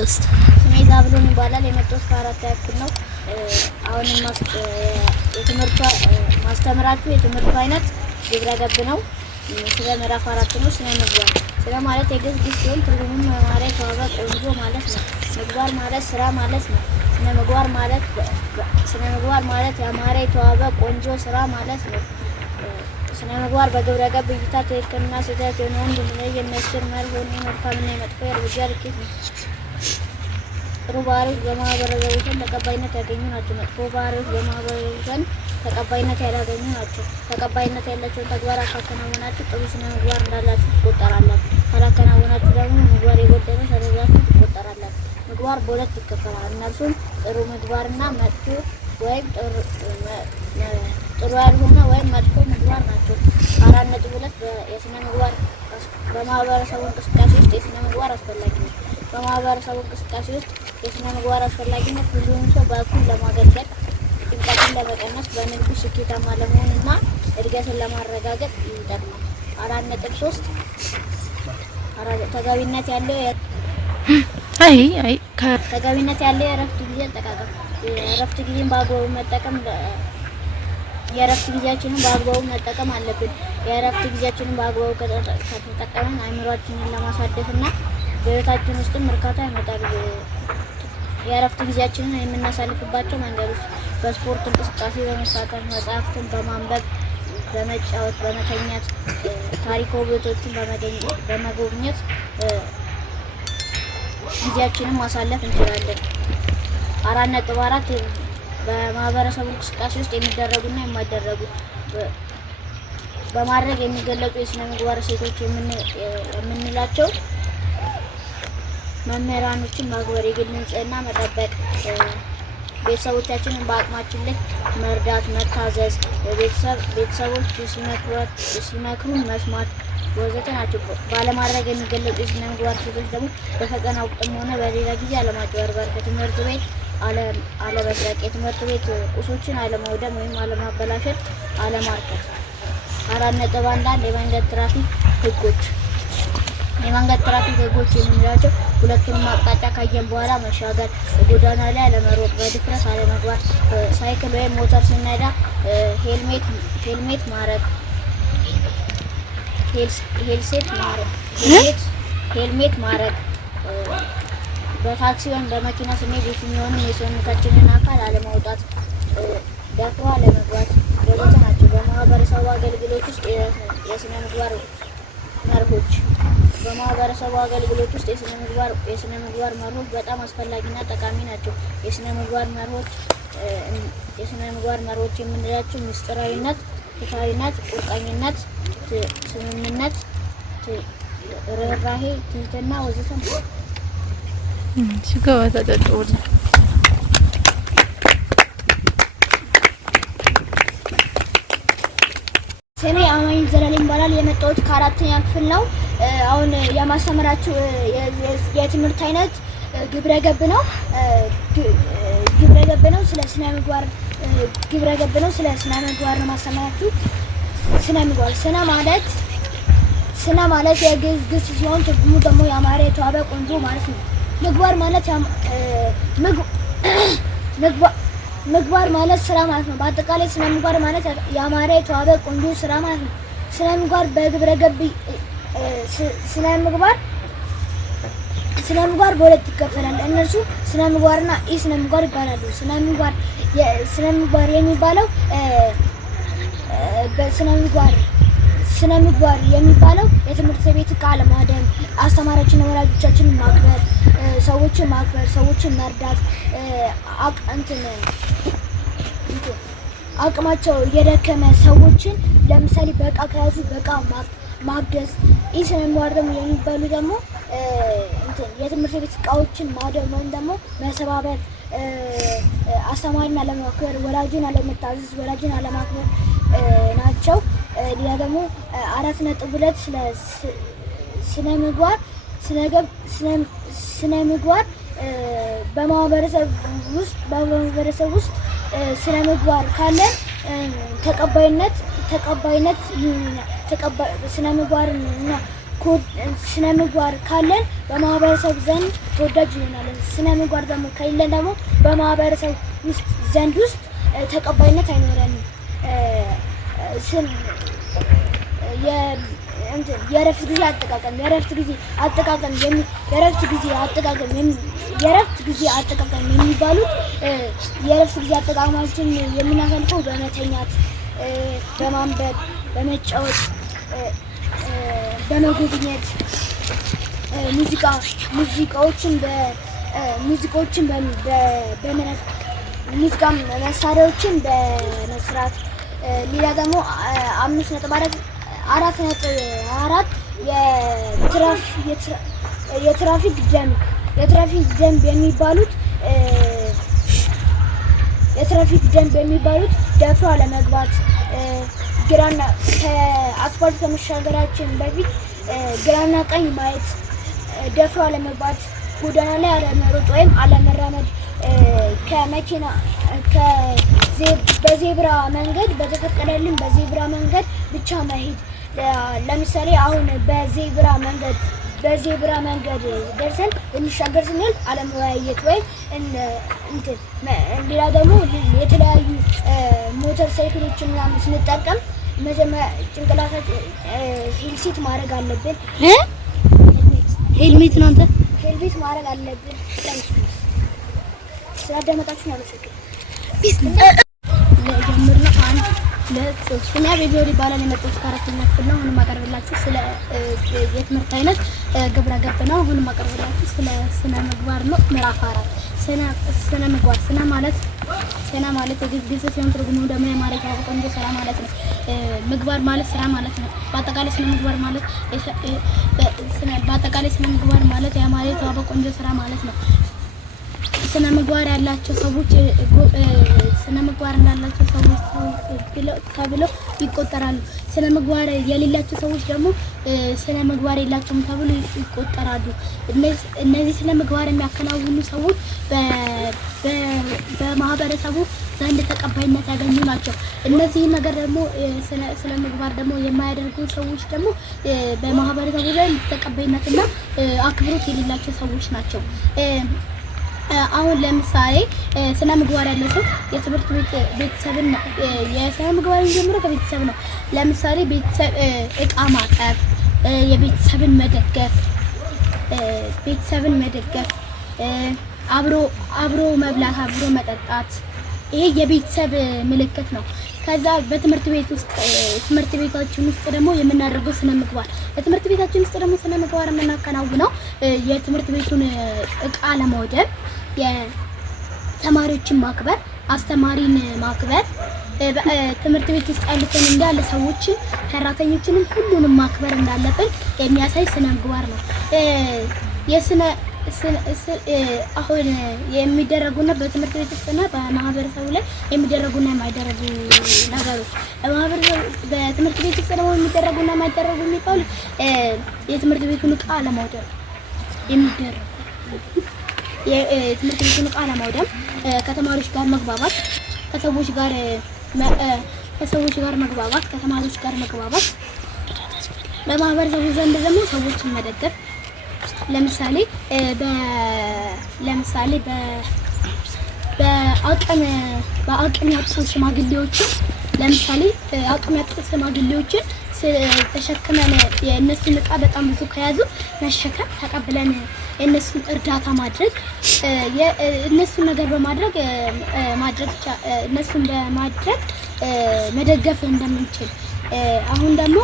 ሶስት ስሜ ዛብሎን ይባላል። የመጣሁት ከአራት ያክል ነው። አሁን የትምህርቱ ማስተምራችሁ የትምህርቱ አይነት ግብረ ገብ ነው። ስለ ምዕራፍ 4 ነው። ስነ ምግባር ስለ ማለት የግዕዝ ግስ ሲሆን ትርጉሙም ያማረ የተዋበ ቆንጆ ማለት ነው። ምግባር ማለት ስራ ማለት ነው። ስነ ምግባር ማለት ያማረ የተዋበ ቆንጆ ስራ ማለት ነው። ስነ ምግባር በግብረ ገብ እይታ ትክክልና ስህተት የሆነውን እንድንለይ የሚያስችል መርህ ሆኖ የመልካምና የመጥፎ የእርምጃ ልኬት ነው። ጥሩ ባህሪዎች በማህበረሰቡ ዘንድ ተቀባይነት ያገኙ ናቸው። መጥፎ ባህሪዎች በማህበረሰቡ ዘንድ ተቀባይነት ያላገኙ ናቸው። ተቀባይነት ያላቸውን ተግባራት ካከናወናችሁ ጥሩ ስነ ምግባር እንዳላችሁ ትቆጠራላችሁ። ካላከናወናችሁ ደግሞ ምግባር የጎደለ ሰነዛችሁ ትቆጠራላችሁ። ምግባር በሁለት ይከፈላል። እነርሱም ጥሩ ምግባርና መጥፎ ወይም ጥሩ ያልሆነ ወይም መጥፎ ምግባር ናቸው። 4.2 የስነ ምግባር በማህበረሰቡ እንቅስቃሴ ውስጥ የስነ ምግባር አስፈላጊነት በማህበረሰቡ እንቅስቃሴ ውስጥ የስነ ምግባር አስፈላጊነት ሁሉንም ሰው በእኩል ለማገልገል፣ ጭንቀትን ለመቀነስ፣ በንግዱ ስኬታማ ለመሆን እና እድገትን ለማረጋገጥ ይጠቅማል። 4.3 ተገቢነት ያለው የእረፍት ጊዜ አጠቃቀም የእረፍት ጊዜን በአግባቡ መጠቀም የእረፍት ጊዜያችንን በአግባቡ መጠቀም አለብን። የእረፍት ጊዜያችንን በአግባቡ ከተጠቀምን አእምሯችንን ለማሳደስ እና በህይወታችን ውስጥም እርካታ ያመጣል። የእረፍት ጊዜያችንን የምናሳልፍባቸው መንገዶች በስፖርት እንቅስቃሴ በመሳተፍ፣ መጽሐፍትን በማንበብ፣ በመጫወት፣ በመተኛት፣ ታሪካዊ ቦታዎችን በመጎብኘት ጊዜያችንን ማሳለፍ እንችላለን። 4.4 በማህበረሰቡ እንቅስቃሴ ውስጥ የሚደረጉና የማይደረጉ በማድረግ የሚገለጹ የስነ ምግባር እሴቶች የምንላቸው መምህራኖችን ማክበር፣ የግል ንጽህና መጠበቅ፣ ቤተሰቦቻችንን በአቅማችን ልክ መርዳት፣ መታዘዝ፣ ቤተሰቦች ሲመክሩን መስማት ወዘተ ናቸው። ባለማድረግ የሚገለጹ የስነ ምግባር እሴቶች ደግሞ በፈተና ወቅትም ሆነ በሌላ ጊዜ አለማጭበርበር፣ ከትምህርት ቤት አለመስረቅ፣ የትምህርት ቤት ቁሶችን አለማውደም ወይም አለማበላሸት፣ አለማርቀት። 4.11 የመንገድ ትራፊክ ህጎች የመንገድ ትራፊክ ህጎች የምንላቸው ሁለቱንም አቅጣጫ ካየን በኋላ መሻገር፣ ጎዳና ላይ አለመሮጥ፣ በድፍረት አለመግባት፣ ሳይክል ወይም ሞተር ስንነዳ ሄልሜት ማድረግ፣ ሄልሜት ማድረግ፣ በታክሲ ወይም በመኪና ስንሄድ የትኛውንም የሰውነታችንን አካል አለማውጣት፣ ደፍሮ አለመግባት ወዘተ ናቸው። በማህበረሰቡ አገልግሎት ውስጥ የስነ ምግባር መርሆች በማህበረሰቡ አገልግሎት ውስጥ የስነ ምግባር መርሆች በጣም አስፈላጊና ጠቃሚ ናቸው። የስነ ምግባር መርሆች የምንላቸው ምስጢራዊነት፣ ፍትሃዊነት፣ ቁርጠኝነት፣ ስምምነት፣ ርህራሄ፣ ትህትና ወዘተ ነው። ስሜ አማኝ ዘላለም ይባላል። የመጣሁት ከአራተኛ ክፍል ነው። አሁን የማስተምራችሁ የትምህርት አይነት ግብረ ገብ ነው። ስለ ስነ ምግባር ስለ ስነ ምግባር ነው ማስተምራችሁ። ስነ ምግባር ስነ ማለት የግዕዝ ግስ ሲሆን ትርጉሙ ደግሞ ያማረ የተዋበ ቆንጆ ማለት ነው። ምግባር ማለት ስራ ማለት ነው። በአጠቃላይ ስነ ምግባር ማለት ያማረ የተዋበ ቆንጆ ስራ ማለት ነው። ስነ ምግባር በግብረ ገብ ስነ ምግባር በሁለት ይከፈላል። እነርሱ ስነ ምግባርና ኢ ስነ ምግባር ይባላሉ። ስነ ምግባር የሚባለው ስነ ምግባር የሚባለው የትምህርት ቤት ዕቃ አለማደም፣ አስተማሪዎችና ወላጆቻችንን ማክበር፣ ሰዎችን መርዳት፣ አቅማቸው የደከመ ሰዎችን ለምሳሌ በዕቃ ከያዙ በዕቃ ማገዝ። ኢ ስነ ምግባር ደግሞ የሚባሉ ደግሞ የትምህርት ቤት ዕቃዎችን ማውደም ወይም ደግሞ መሰባበር፣ አስተማሪን አለማክበር፣ ወላጅን አለመታዘዝ፣ ወላጅን አለማክበር ናቸው። ሌላ ደግሞ 4.2 ስለ ስነ ምግባር በማህበረሰብ ውስጥ ስነ ምግባር ካለን ተቀባይነት ስነ ምግባርን ስነ ምግባር ካለን በማህበረሰብ ዘንድ ተወዳጅ እንሆናለን። ስነ ምግባር ደግሞ ከሌለን ደግሞ በማህበረሰብ ዘንድ ውስጥ ተቀባይነት አይኖረንም። የእረፍት ጊዜ አጠቃቀም የሚባሉት የእረፍት ጊዜ አጠቃቀማችን የምናሳልፈው በመተኛት፣ በማንበብ፣ በመጫወት፣ በመጎብኘት፣ ሙዚቃ መሳሪያዎችን በመስራት ሌላ ደግሞ 4.4 የትራፊክ ደንብ የሚባሉት ደፍሮ አለመግባት፣ ከአስፋልት ከመሻገራችን በፊት ግራና ቀኝ ማየት፣ ደፍሮ አለመግባት፣ ጎዳና ላይ አለመሮጥ ወይም አለመራመድ፣ በዜብራ መንገድ በተፈቀደልን በዜብራ መንገድ ብቻ መሄድ። ለምሳሌ አሁን በዜብራ መንገድ ደርሰን እንሻገር ስንል አለመወያየት ወይም ሌላ ደግሞ የተለያዩ ሞተር ሳይክሎችን ምናምን ስንጠቀም መጀመሪያ ጭንቅላታችን ሄልሜት ማድረግ አለብን። ሄልሜት ነው አንተ ሄልሜት ማድረግ አለብን። ስላዳመጣችሁ አመሰግናለሁ። ጀምርና አንድ ለሶስተኛ ቤቢዮሪ ይባላል። የመጣሁት ከአራተኛ ክፍል ነው። አሁን ማቀርብላችሁ ስለ የትምህርት አይነት ግብረ ገብ ነው። አሁን ማቀርብላችሁ ስለ ስነ ምግባር ነው። ምዕራፍ 4 ስነ ምግባር። ስነ ማለት የግዕዝ ሲሆን ትርጉሙ ደግሞ የማለት ቆንጆ ስራ ማለት ነው። ምግባር ማለት ስራ ማለት ነው። በአጠቃላይ ስነ ምግባር ማለት የማለት ቆንጆ ስራ ማለት ነው። ስነ ምግባር ያላቸው ሰዎች ተብለው ይቆጠራሉ። ስነ ምግባር የሌላቸው ሰዎች ደግሞ ስነ ምግባር የላቸውም ተብለው ይቆጠራሉ። እነዚህ ስነ ምግባር የሚያከናውኑ ሰዎች በማህበረሰቡ ዘንድ ተቀባይነት ያገኙ ናቸው። እነዚህ ነገር ደግሞ ስነ ምግባር ደግሞ የማያደርጉ ሰዎች ደግሞ በማህበረሰቡ ዘንድ ተቀባይነትና አክብሮት የሌላቸው ሰዎች ናቸው። አሁን ለምሳሌ ስነ ምግባር ያለው ሰው የትምህርት ቤተሰብን የስነ ምግባር ጀምሮ ከቤተሰብ ነው። ለምሳሌ ቤተሰብ እቃ ማጠብ፣ የቤተሰብን መደገፍ፣ አብሮ መብላት፣ አብሮ መጠጣት፣ ይሄ የቤተሰብ ምልክት ነው። ከዛ በትምህርት ቤታችን ውስጥ ደግሞ የምናደርገው ስነ ምግባር በትምህርት ቤታችን ውስጥ ደግሞ ስነ ምግባር የምናከናውነው የትምህርት ቤቱን እቃ ለማውደም፣ የተማሪዎችን ማክበር፣ አስተማሪን ማክበር፣ ትምህርት ቤት ውስጥ ያሉትን እንዳለ ሰዎችን ሰራተኞችንም ሁሉንም ማክበር እንዳለብን የሚያሳይ ስነ ምግባር ነው። አሁን የሚደረጉና በትምህርት ቤት ውስጥና በማህበረሰቡ ላይ የሚደረጉና የማይደረጉ ነገሮች በትምህርት ቤት ውስጥ ደግሞ የሚደረጉና የማይደረጉ የሚባሉ የትምህርት ቤቱን እቃ ለማውደም የሚደረጉ የትምህርት ቤቱን እቃ ለማውደም፣ ከተማሪዎች ጋር መግባባት፣ ከተማሪዎች ጋር መግባባት፣ በማህበረሰቡ ዘንድ ደግሞ ሰዎችን መደገፍ። ለምሳሌ በአቅም ያጡ ሽማግሌዎችን ተሸክመን የእነሱን እቃ በጣም ብዙ ከያዙ መሸከም፣ ተቀብለን የእነሱን እርዳታ ማድረግ፣ እነሱን ነገር በማድረግ መደገፍ እንደምንችል። አሁን ደግሞ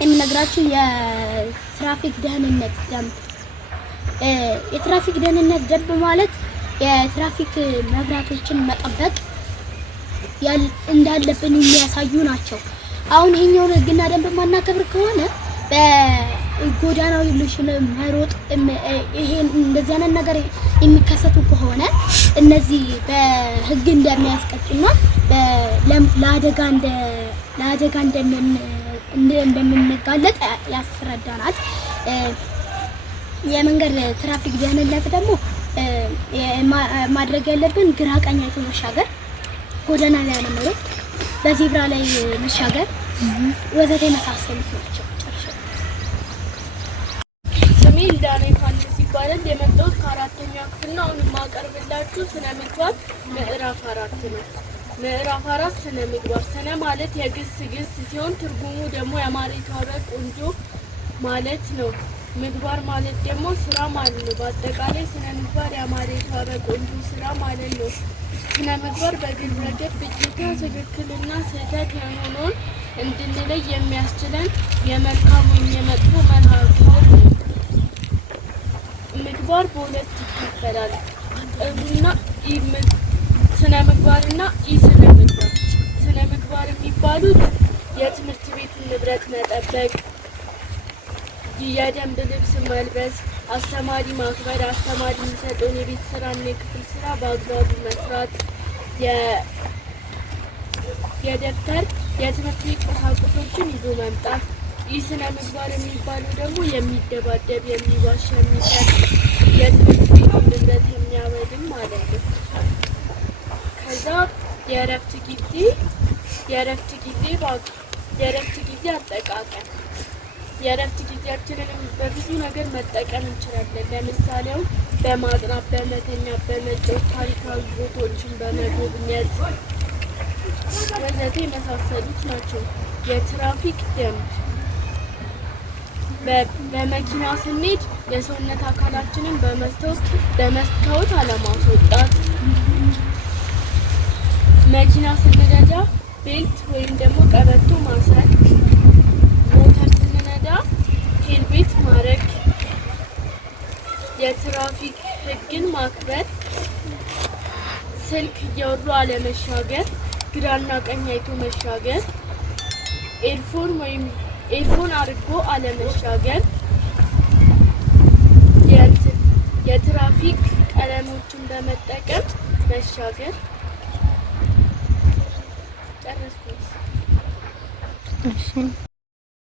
የምነግራችሁ የትራፊክ ደህንነት ደንብ። የትራፊክ ደህንነት ደንብ ማለት የትራፊክ መብራቶችን መጠበቅ እንዳለብን የሚያሳዩ ናቸው። አሁን ይሄኛውን ህግና ደንብ ማናከብር ከሆነ በጎዳናው መሮጥ፣ ይሄን እንደዚህ አይነት ነገር የሚከሰቱ ከሆነ እነዚህ በህግ እንደሚያስቀጡና ለአደጋ እንደምንጋለጥ ያስረዳናል። የመንገድ ትራፊክ ደህንነት ደግሞ ማድረግ ያለብን ግራ ቀኝ አይቶ መሻገር፣ ጎዳና ላይ አለመሮጥ፣ በዜብራ ላይ መሻገር ወዘተ የመሳሰሉት ናቸው። ይባላል። የመጣሁት ከ4ኛ ክፍል ነው። አሁን የማቀርብላችሁ ስነ ምግባር ምዕራፍ 4 ነው። ምዕራፍ 4 ስነ ምግባር። ስነ ማለት የግስ ግስ ሲሆን ትርጉሙ ደግሞ ያማረ የተዋበ ቆንጆ ማለት ነው። ምግባር ማለት ደግሞ ስራ ማለት ነው። በአጠቃላይ ስነ ምግባር ያማረ የተዋበ ቆንጆ ስራ ማለት ነው። ስነ ምግባር በግብረ ገብ እይታ ትክክልና ስህተት የሆነውን እንድንለይ የሚያስችለን የመልካም ወይም የመጥፎ መርሃ ግብር ነው። ምግባር በሁለት ይከፈላል። ጥሩና ስነ ምግባርና ኢ-ስነ ምግባር። ስነ ምግባር የሚባሉት የትምህርት ቤቱን ንብረት መጠበቅ፣ የደንብ ልብስ መልበስ፣ አስተማሪ ማክበር፣ አስተማሪ የሚሰጠውን የቤት ስራና የክፍል ስራ በአግባቡ መስራት፣ የደብተር የትምህርት ቤት ቁሳቁሶችን ይዞ መምጣት። ኢ-ስነ ምግባር የሚባለው ደግሞ የሚደባደብ፣ የሚዋሽ፣ የሚሰርቅ፣ የትምህርት ቤቱን ንብረት የሚያወድም ማለት ነው። ከዛ የእረፍት ጊዜ አጠቃቀም። የእረፍት ጊዜያችንን በብዙ ነገር መጠቀም እንችላለን። ለምሳሌ በማጥናት፣ በመተኛት፣ በመጫወት፣ ታሪካዊ ቦታዎችን በመጎብኘት ወዘተ የመሳሰሉት ናቸው። የትራፊክ ደንብ። በመኪና ስንሄድ የሰውነት አካላችንን በመስታወት አለማስወጣት። መኪና ስንነዳ ቤልት ወይም ደግሞ ቀበቶ ማሰር። ሞተር ስንነዳ ሄልሜት ማድረግ። የትራፊክ ሕግን ማክበር። ስልክ እያወሩ አለመሻገር፣ ግራና ቀኝ አይቶ መሻገር። ኤርፎን አድርጎ አለመሻገር። የትራፊክ ቀለሞችን በመጠቀም መሻገር። ጨረስኩ።